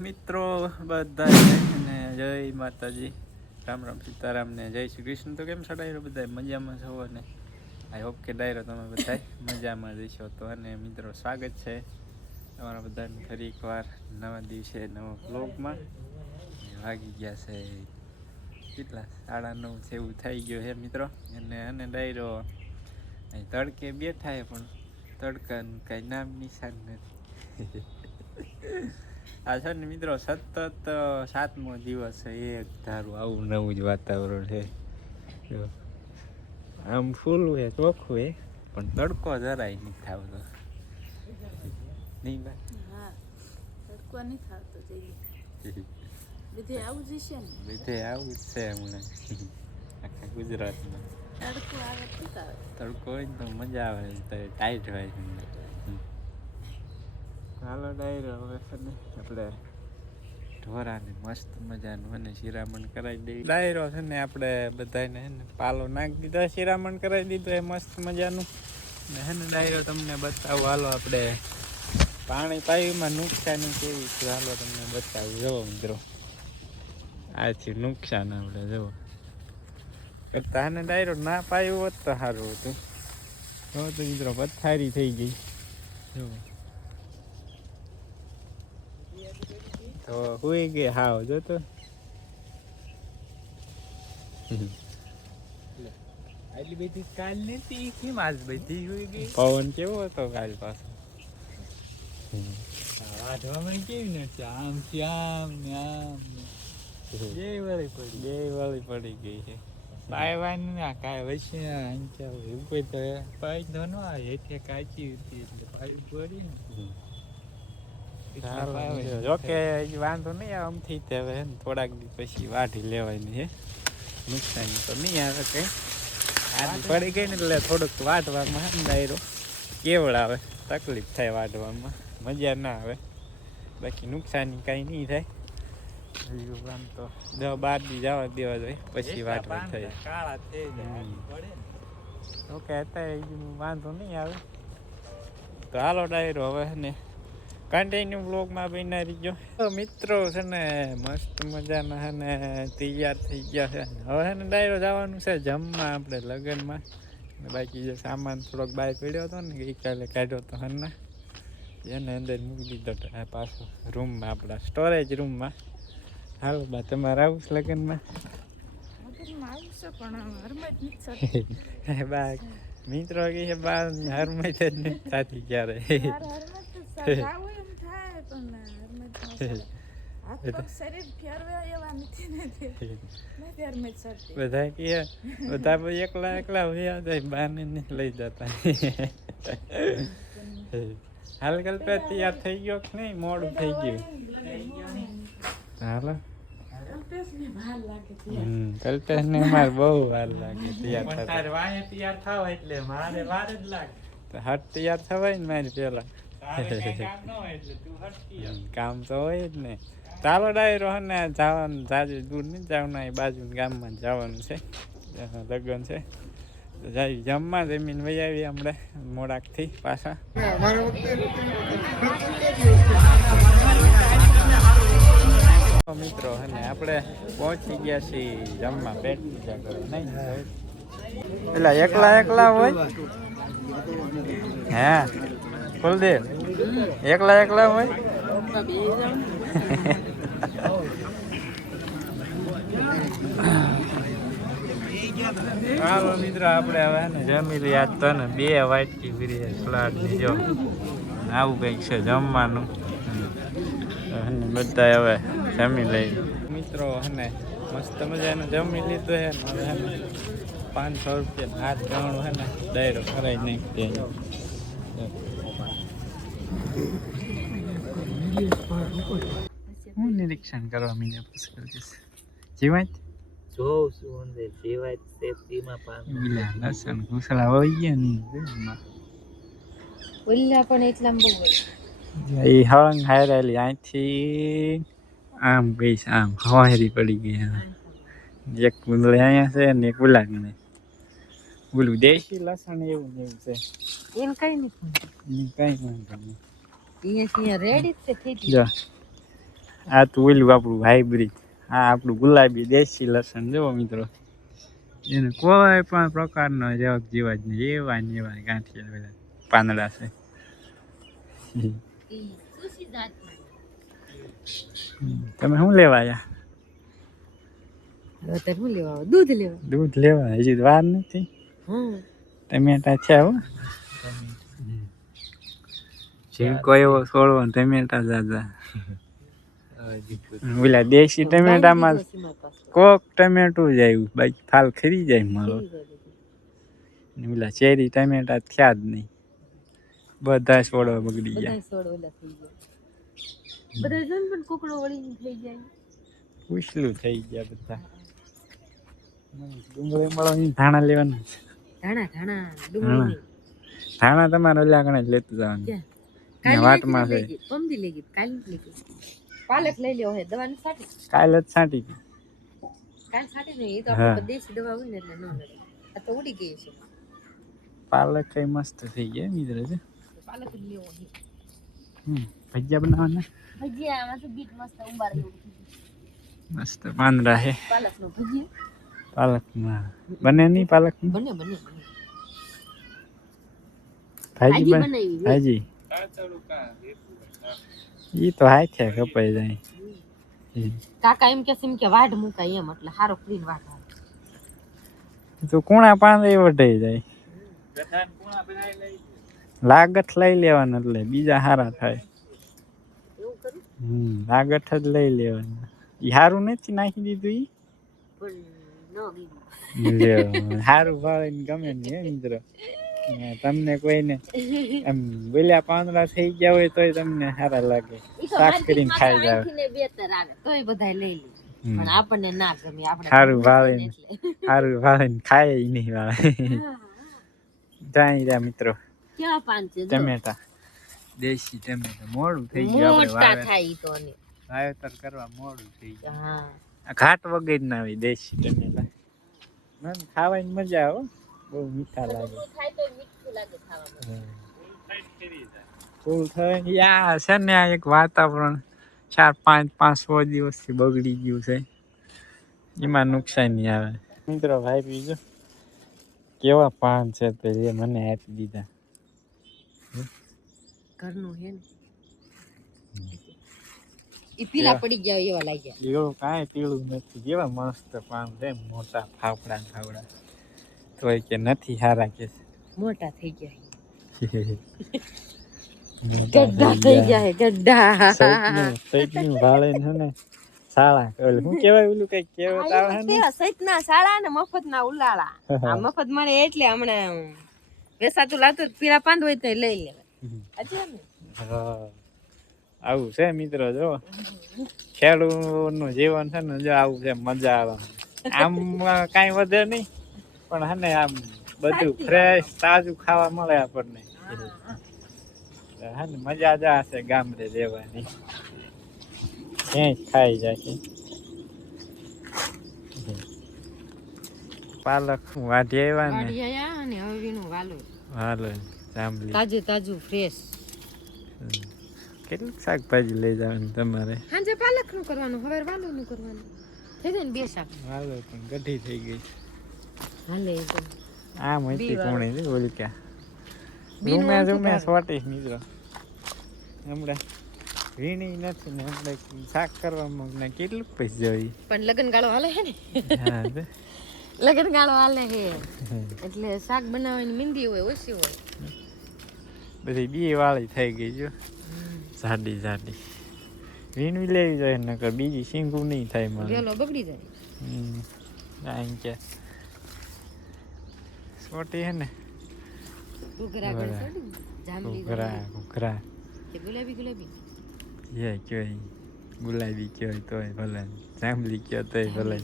મિત્રો બધાને જય માતાજી, રામ રામ સીતારામ ને જય શ્રી કૃષ્ણ. તો કેમ છો ડાયરો? બધા મજામાં છો ને? આઈ હોપ કે ડાયરો તમે બધા મજામાં જશો. તો અને મિત્રો સ્વાગત છે તમારા બધાને ફરી એકવાર નવા દિવસે નવા બ્લોગમાં. વાગી ગયા છે કેટલા 9:30 છે એવું થઈ ગયું છે મિત્રો. અને ડાયરો અહીં તડકે બેઠા પણ તડકાનું કાંઈ નામ નિશાન નથી. આ છે ને મિત્રો સતત 7મો દિવસ છે. એક ધારું આવું નવું જ વાતાવરણ છે. આમ ફૂલ હોય ચોખ્ખું હોય પણ તડકો જરાય નહીં થાવતો. નહીં બા? હા, તડકો નહીં થાવતો બધે આવું જ છે ને? બધે આવું જ છે હમણાં આખા ગુજરાતમાં. તડકો આવે ઠીક આવે. તડકો હોય ને તો મજા આવે, ટાઈટ હોય. હાલો ડાયરો હવે છે ને આપણે ઢોરાને મસ્ત મજાનું અને શિરામણ કરાવી દઈએ. ડાયરો છે ને આપણે બધાને હે ને પાલો નાખી દીધો, શિરામણ કરાવી દીધું એ મસ્ત મજાનું. ને હે ને ડાયરો તમને બતાવું, હાલો આપણે પાણી પાણીમાં નુકસાની કેવી છે હાલો તમને બતાવું. જુઓ મિત્રો, આથી નુકસાન આપણે જુઓ કરતા ને ડાયરો ના પાયું હોત તો સારું હતું. જો તો મિત્રો પથારી થઈ ગઈ જુઓ. તો હુઈ ગઈ હાવ જો તો. આટલી બધી કાલ નથી કેમ આજ બધી હુઈ ગઈ? પવન કેવો હતો કાલ પાછો. વાઢવામાં કેવી નથી, આમ થી આમ ને આમ બે વાળી પડી ગઈ છે. પાયવાની ના કાંઈ વચ્ચે ઉપર તો પાઈ તો ન આવે, એટલે કાચી હતી એટલે પાઈ પડી ને. જોકે વાંધો નહીં આવે આમથી તે હવે થોડાક દી પછી વાઢી લેવાની છે. નુકસાન તો નહીં આવે કઈ. આજી પડી ગઈ ને એટલે થોડુંક વાઢવામાં હે ને ડાયરો કેવળ આવે, તકલીફ થાય વાઢવામાં, મજા ના આવે. બાકી નુકસાની કાંઈ નહીં થાય. આમ તો 10-12 દી જવા દેવા જોઈએ પછી વાઢવા થાય. કાળા થઈ જાય પડે ને. ઓકે અત્યારે વાંધો નહીં આવે. તો હાલો ડાયરો હવે ને કન્ટિન્યુ બ્લોગમાં બની રહીજો. મિત્રો છે ને મસ્ત મજાના છે ને તૈયાર થઈ ગયા છે. હવે છે ને ડાયરો જવાનું છે જમવા આપણે લગ્નમાં. બાકી જે સામાન થોડોક બહાર પડ્યો હતો ને ગઈકાલે કાઢ્યો હતો હરના, એને અંદર મૂકી દીધો પાછો રૂમમાં, આપણા સ્ટોરેજ રૂમમાં. હાલો બા તમારે આવું છે લગ્નમાં? બા મિત્રો કહે છે બા હરમત જ નથી થતી ક્યારે. બધા કે બધા એકલા એકલા હોયા જાય, બાને નહીં લઈ જતા. હાલ કલ્પે તૈયાર થઈ ગયો કે નહીં? મોડું થઈ ગયું. હાલો કલ્પેશ ને મારે બહુ વાર લાગે તૈયાર થાવ એટલે મારે વાર જ લાગે. હટ તૈયાર થવાય ને મારી પેલા. કામ તો હોય જ ને. ચાલો ડાયરો હે ને જવાનું જાજુ દૂર નહીં જવાનું, એ બાજુ ગામમાં જવાનું છે, લગ્ન છે. તો જાય જમવા જમીન વહી આવી આપણે મોડાકથી પાછા. મિત્રો હે ને આપણે પહોંચી ગયા છીએ જમવા, પેટ પૂજા કરો નહીં પેલા એકલા હોય હે કુલદેવ? એકલા હોય. હાલો મિત્રો આપણે હવે ને જમી લઈએ. આજ તો ને 2 વાટકી ફરી સલાડ લીધો. આવું કંઈક છે જમવાનું. બધા હવે જમી લઈ મિત્રો હને મસ્ત મજાનું જમી લીધું હે ને. હવે 500 રૂપિયા હાથ ગણું હે ને ડાયરો કરાવી નાખી દે. હું નિરીક્ષણ કરવા મીને પુષ્કળ જશે જીવાત લસણ ઘૂસડા હોય ગયા નહીં પણ એટલા બહુ એ હળંગ હારેલી અહીંથી આમ ગઈ છે, આમ હવારી પડી ગઈ. એક કુંડળી અહીંયા છે ને એક ઓલા ગણે ઓલું દેશી લસણ એવું ને એવું છે. એમ કઈ નહીં, કઈ વાંધો નહીં. અહીંયા રેડી છે થઈ જો આ તો ઓલું આપણું હાઇબ્રિડ, આ આપણું ગુલાબી દેશી લસણ જુઓ મિત્રો, એને કોઈ પણ પ્રકારનો જવાબ જેવા જ નહીં, એવા ને એવા ગાંઠિયા બધા પાંદડા છે. તમે શું લેવા આવ્યા? દૂધ લેવા. દૂધ લેવા? હજી તો વાર નથી. ટમેટા છે હો, ઝીણકો એવો છોડવો ને ટમેટા જાજા. ઓલા દેશી ટમેટામાં કોક ટમેટું જ આવ્યું, બાકી ફાલ ખરી જાય મારો. ઓલા ચેરી ટમેટા થયા જ નહીં, બધા છોડવા બગડી ગયા. ઉછલું થઈ ગયા બધા. ડુંગળી મળવાની ધાણા લેવાના. ધાણા તમારે ઓલા કણે જ લેતું જવાનું. વાટમાં છે. પાલક લઈ લ્યો હે, દવા નથી છાંટી? કાલ જ છાંટી. કાલ છાંટી ને, એ તો આપણે દેશી દવા હોય ને એટલે ન લડે. આ તો ઉડી ગઈ છે. પાલક કઈ મસ્ત થઈ ગયા મિત્ર છે. પાલક જ લેવો છે. ભજીયા બનાવવાના. ભજીયા આમાં તો બીટ મસ્ત ઉંબાર જેવું. મસ્ત પાંદડા હે. પાલકનો ભજીયો. પાલકમાં બને નહીં પાલક? બને. ભાજી બનાવી. ભાજી ઈ તો હાય છે કપાઈ જાય. કાકા એમ કે વાઢ મુકાય એમ, એટલે હારો ક્લીન વાઢ આવે. તો કુણા પાંદે વઢાઈ જાય. લાગઠ લઈ લેવાના એટલે બીજા હારા થાય. એવું કરી? લાગઠ જ લઈ લેવાના. ઈ હારું નથી નાખી દીધું ઈ? પણ હારું ભાવે ગમે ને હે મિત્ર. તમને કોઈને એમ બોલ્યા પાંદડા થઈ ગયા હોય તોય તમને સારા લાગે, શાક કરીને ખાઈ જાવ. તોય બધા લઈ લે, પણ આપણને ના ગમે. આપણે સારું ભાવે ને ખાય નહીં ભાવે. જાય રહ્યા મિત્રો. કેવા પાન છે? ટમેટા, દેશી ટમેટા. મોડું થઈ ગયું, મોટા થાય તો ને વાવેતર કરવા મોડું થઈ ગયું. હા, ઘાટ વગર ના હોય દેશી ટમેટા. મને ખાવાની મજા આવે, બહુ મીઠા લાગે. ફૂલ થાય યા છે ને. આ એક વાતાવરણ 4-5-6 દિવસથી બગડી ગયું છે, એમાં નુકસાન નહીં આવે મિત્રો. ભાઈ બીજું કેવા પાન છે તે મને આપી દીધા. ઘરનું હે ને, ઈ પીલા પડી ગયા એવા લાગ્યા. એવું કાંઈ પીળું નથી, કેવા મસ્ત પાન છે, મોટા ફાફડા તોય કે નથી હારા કે મોટા થઈ ગયા. ગड्ढा થઈ ગયા હે, ગड्ढा. સૈતનું ભાળે ને શાળા શું કહેવાય, ઓલું કઈક કહેવત આવે ને, સૈતના શાળા ને મફતના ઉલાળા. આ મફત મળે એટલે હમણાં વેસાતું લાતું પીળા પાંદ હોય તો લઈ લેવાય. આવું છે મિત્રો. જો ખેડૂતનું જીવન છે ને, જો આવું છે, મજા આવે. આમ કાંઈ વધે નહીં, પણ હે ને આમ બધું ફ્રેશ તાજું ખાવા મળે આપણને. હે ને મજા જ હશે ગામડે રહેવાની, ક્યાંય ખાઈ જાય. પાલક વાઢી આવ્યા ને, હાલો જાંબલી તાજું ફ્રેશ. કેટલું શાકભાજી લઈ જવાનું તમારે? હાંજે પાલક નું કરવાનું, હવે વાલું નું કરવાનું. થઈ જાય ને 2 શાક. વાલો પણ ગઢી થઈ ગઈ. હાલે આ મોટી કોણી છે ઓલી ક્યાં રૂમે સોટી મિત્રો. હમણાં વીણી નથી ને, હમણાં શાક કરવામાં ને કેટલું પૈસા જોઈએ. પણ લગન ગાળો હાલે હે ને. હા લગન ગાળો હાલે હે એટલે શાક બનાવવાની મિંદી હોય, ઓછી હોય. બધી બી વાળી થઈ ગઈ. જો જાડી વીણવી લેવી જોઈએ, નકર બીજી શીંગું નહીં થાય મને. ગેલો બગડી જાય. આઈ કે સોટી હે ને, ઘૂઘરા જાંબલી ઘૂઘરા ગુલાબી એ કહેવાય, ગુલાબી કહેવાય તોય ભલે, જાંબલી કહેવાય તોય ભલે.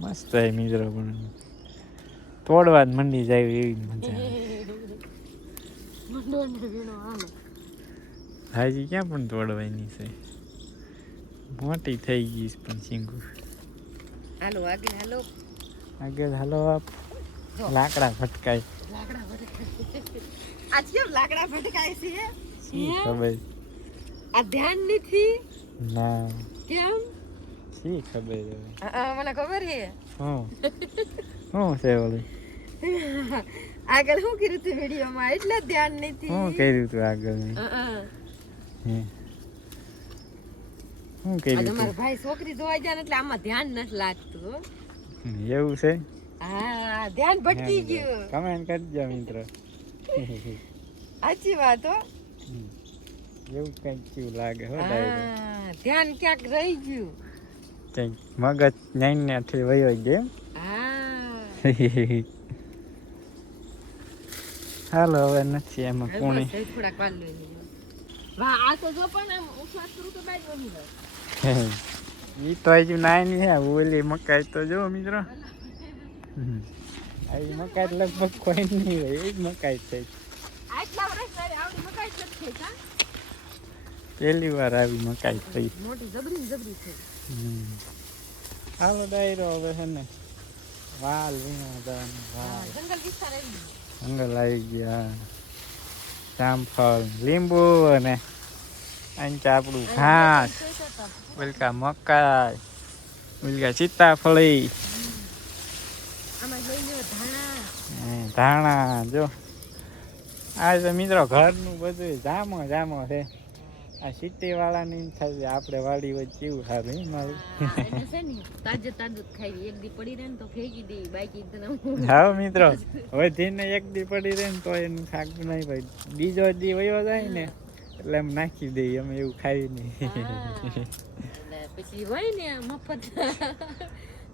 મસ્ત હે મિત્રો, પણ તોડવા જ મંડી જાય એવી મજા. હાજી ક્યાં પણ તોડવાની છે, મોટી થઈ ગઈ પણ શીંગુ. હાલો આગળ હાલો. લાકડા ફટકાય. આ કેમ લાકડા ફટકાય છે? ખબર આ ધ્યાન નથી ના કેમ શી ખબર હવે. મને ખબર છે હું શું છે ઓલી આગળ શું કર્યું તું વિડીયોમાં એટલે જ ધ્યાન નથી શું કર્યું તું આગળ શું કર્યું તમારા ભાઈ છોકરી જોવા જાય ને એટલે આમાં ધ્યાન નથી લાગતું હો. તું એવું છે હા ધ્યાન ભટકી ગયું કમેન્ટ કરજો મિત્રો સાચી વાત હો એવું કંઈક કેવું લાગે હો ડાયરેક્ટ હા ધ્યાન ક્યાંક રહી ગયું કંઈક મગજ નાઈને થી વયો ગયો હા હાલો હવે નથી એમાં કોણી બસ, હવે થોડાક વાર લઈ લેજો. વાહ આ તો જો પણ આમ ઉપવાસ કરું તો બાય બની જાય ઈ તો હજુ નાની હે ઓલી મકાઈ તો જો મિત્રો આવી મકાઈ લગભગ કોઈ નહીં હોય એ જ મકાઈ છે આટલા વર્ષ તારી આવડી મકાઈ જ નથી થઈ, હા? પહેલી વાર આવી મકાઈ થઈ મોટી જબરી છે હાલો ડાયરો હવે છે ને વાલ વીણા જવાનું હા, વાલ જંગલ વિસ્તાર આવી ગયો. જંગલ આવી ગયા જામફળ લીંબુ અને અહીં આપણું ઘાસ ઓલકા મકાઈ ઓલકા સીતાફળી આમાં જોઈ લ્યો ધાણા ધાણા જો આ તો મિત્રો ઘરનું બધું જામો છે આ સિટી વાળાની થાય આપણે વાડી વચ્ચે કેવું સારું હે મારું હા, એને છે ને તાજે તાજું જ ખાઈ એક દી પડી રહે ને તો ફેંકી દે બાકી હા મિત્રો હવે ધીને એક દી પડી રહે ને તો એનું શાક નહીં ભાઈ બીજો દી વયો જાય ને એટલે એમ નાખી દઈએ અમે એવું ખાઈ નહીં પછી હોય ને મફત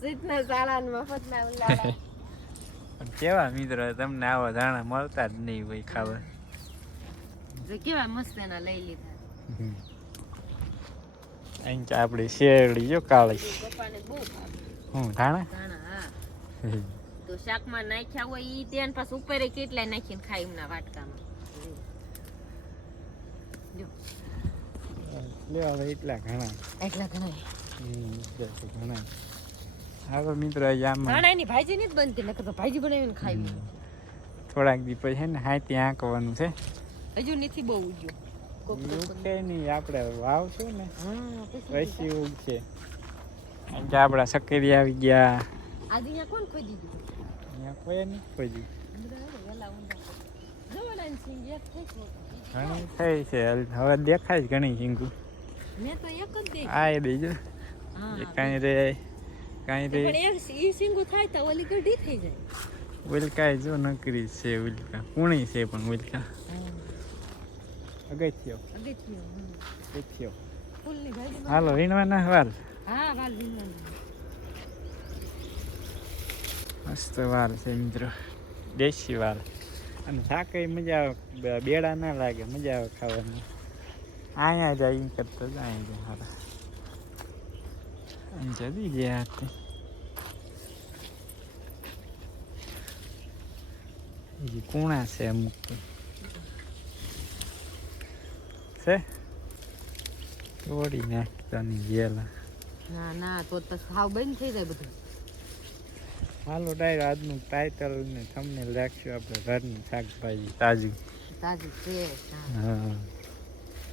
સીટના શાળા મફત ના ઉલાળા પણ કેવા મિત્રો તમને આવા ધાણા મળતા જ નહીં હોય ખાવા જો કેવા મસ્ત એના લઈ લીધા અહીં આપણી શેરડી જો કાળી પપ્પાને બહુ ભાવે હું ધાણા ધાણા હા તો શાકમાં નાખ્યા હોય ઈ તેન પાછું ઉપર કેટલાય નાખીને ખાય એમના વાટકામાં જો લેવા હવે એટલા ઘણા એટલા ઘણા ઘણા હવે મિત્રો આમાં ધાણાની ભાજી નથી બનતી નકર તો ભાજી બનાવીને ખાઈ થોડાક દી પછી છે ને હાથી આંકવાનું છે હજુ નથી બહુ ઉગ્યો ઉગશે નહીં આપણે વાવશું ને હા પછી ઉગશે કારણ કે આપણા સકેરી આવી ગયા આજે અહીંયા કોણ ખોદી દીધું અહીંયા કોઈ નહીં ખોજી ઘણી થઈ છે હવે દેખાય જ ઘણી શીંગુ મેં તો એક જ દેખી આ એ દેજો એ કાંઈ રે પણ ઈ સિંગુ થાય તો ઓલી ગઢી થઈ જાય ઉલકા જો નકરી છે ઉલકા કુણી છે પણ ઉલકા અગત્યો ફૂલની ભાજી હાલો વીણવાના વાલ હા વાલ વીણવાની મસ્ત વાલ છે મિત્રો દેશી વાલ અને શાકે મજા આવે બેડા ના લાગે મજા આવે ખાવાની અહીંયા જાય એમ કરતા જ અહીંયા જાય હારા અહીં જતી ગયા હતી બીજી કુણા છે અમુક છે તોડી નાખતાની ગયેલા ના તો સાવ બંધ થઈ જાય બધું હાલો ડાયરો આજનું ટાઇટલ ને થંબનેલ રાખશું આપણે ઘરનું શાકભાજી તાજું ફ્રેશ હા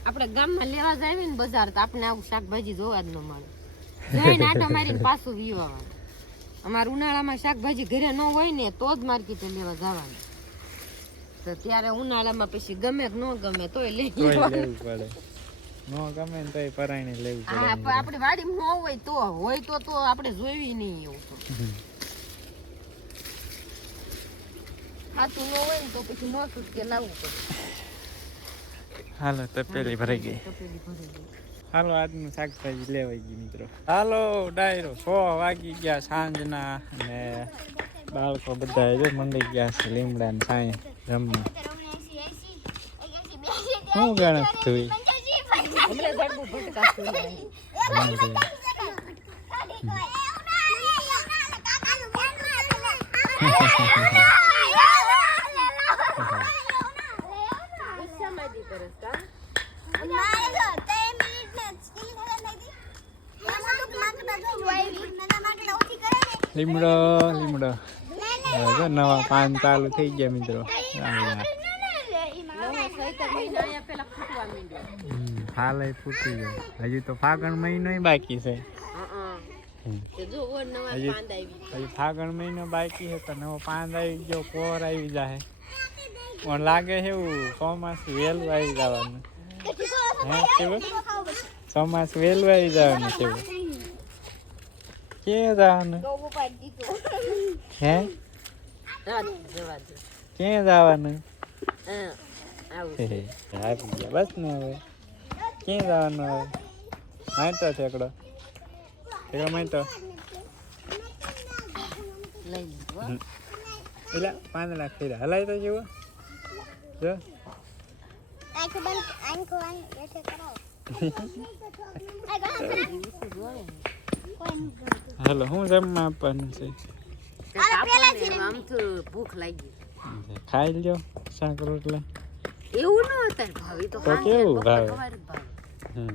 આપણે ગામમાં લેવા જાય ને બજાર તો આપણે આવું શાકભાજી જોવા જ ન મળે જઈને આટા મારીને પાછું વીયો આવવાનું અમારે ઉનાળામાં શાકભાજી ઘરે ન હોય ને તો જ માર્કેટે લેવા જવાનું તો ત્યારે ઉનાળામાં પછી ગમે કે ન ગમે તોય લઈ લેવું પડે નો ગમે ને તોય પરાયણે લેવું પડે હા આપણે વાડીમાં ન હોય તો આપણે જોઈવી નહીં એવું તો ખાતું ન હોય ને તો પછી મોટું કે લાવવું પડે હાલો તપેલી ભરાઈ ગઈ તપેલી ભરી દે હાલો આજનું શાકભાજી લેવાઈ ગયું મિત્રો હાલો ડાયરો 6 વાગી ગયા સાંજના અને બાળકો બધા જો મંડી ગયા છે લીમડા ને છાંય રમવા શું ગણત તું હમણાં જાડું ભટકાતું લીમડો જો નવા પાન ચાલુ થઈ ગયા મિત્રો પેલા ફૂટવા માંડ્યો ફાલ ફૂટી જાય. હજી તો ફાગણ મહિનો બાકી છે. તે જો ઓર નવા હજી- પાંદ આવી હજી ફાગણ મહિનો બાકી છે તો નવો પાંદ આવી ગયો, પોર આવી જાય. પણ લાગે છે એવું ચોમાસું વહેલું આવી જવાનું. હે કેવું ચોમાસું વહેલું આવી જવાનું છે. ક્યાં જવાનું? હે જવા દે ક્યાં જવાનું? આવું આવી ગયા બસ ને. હવે ક્યાં જવાનું? હવે માહિતો ઠેકડો માહિતો લઈ લીધું હો. એટલે 5 લાખ થઈ હલાય તો જેવો જો. હાલો હું જમવા આપવાનું છે? આમ તો ભૂખ લાગી ખાઈ લ્યો શાક રોટલા. એવું ન અત્યારે ભાવી તો તો કેવું ભાવે?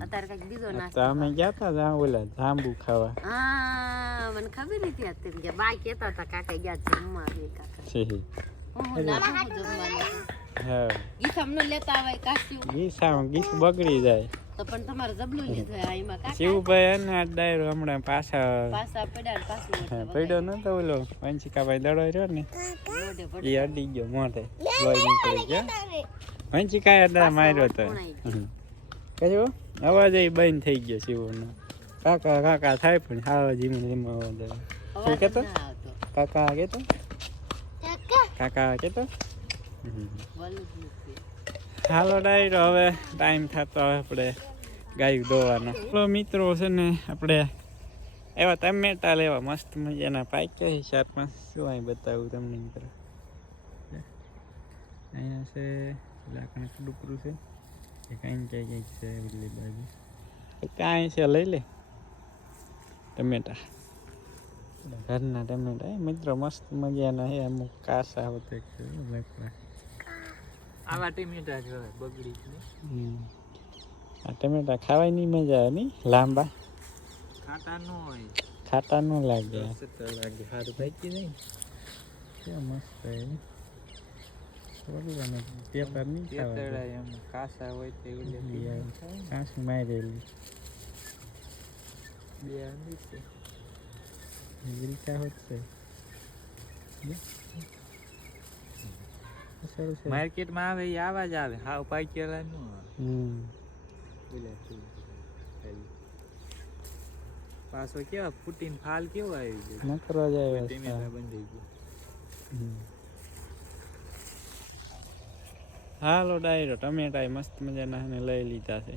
અત્યારે કઈક બીજો તો નાસ્તો અમે ગયા તા જા ઓલા જાંબુ ખાવા. હા મને ખબર નથી અત્યારે ગયા બા કેતા હતા કાકા ગયા જમવા બે કાકા છે હું નાખું જમવાનું હા ગીસ અમને લેતા આવે કાશ્યું ગીસ બગડી જાય. તો પણ તમારે જબલું લીધું આ એમાં કાકા શિવભાઈ અને આ ડાયરો હમણાં પાછા પાછા પડ્યા ને પાછું પડ્યો નતો ઓલો વંશિકાભાઈ દડો રહ્યો ને મોઢે એ અડી ગયો મોઢે લોહી નીકળી ગયો. વંશિકાએ અડા માર્યો તો કયો અવાજ એ બંધ થઈ ગયો શિવનો. કાકા કાકા થાય પણ હાવ ધીમે ધીમે અવાજ આવે. શું કેતો કાકા કેતો કાકા કેતો હાલો ડાયરો હવે ટાઈમ થતો હવે આપણે ગાયું દોવાનો. ચાલો મિત્રો છે ને આપણે એવા ટમેટા લેવા મસ્ત મજાના પાક્યા છે 4-5. શું અહીં બતાવું તમને મિત્રો. અહીંયા છે લાકડા ડુકરું છે કાંઈ ક્યાંય છે ઓલી બાજુ કાંઈ છે લઈ લે ટમેટા ઘરના ટમેટા મિત્રો મસ્ત મજાના છે. અમુક કાસા હોતે છે આવા ટમેટા જ હોય બગડી આ ટમેટા ખાવાની મજા આવે નહીં લાંબા ખાટા ન હોય ખાટા ન લાગે. લાગે સારું ભાઈ નહીં કેવા મસ્ત પેપર નહીં ખાવા એમ કાસા હોય તો એવું કાંસું મારેલી બે આંબી છે ગિલકા હોત છે સારું છે. માર્કેટમાં આવે એ આવા જ આવે હાવ પાકેલા ન પાછો કેવા ફૂટીને ફાલ કેવો આવી ગયો નકરો જાય ટમેટા બંધાઈ ગયો. હાલો ડાયરો ટમેટા મસ્ત મજાના લઈ લીધા છે.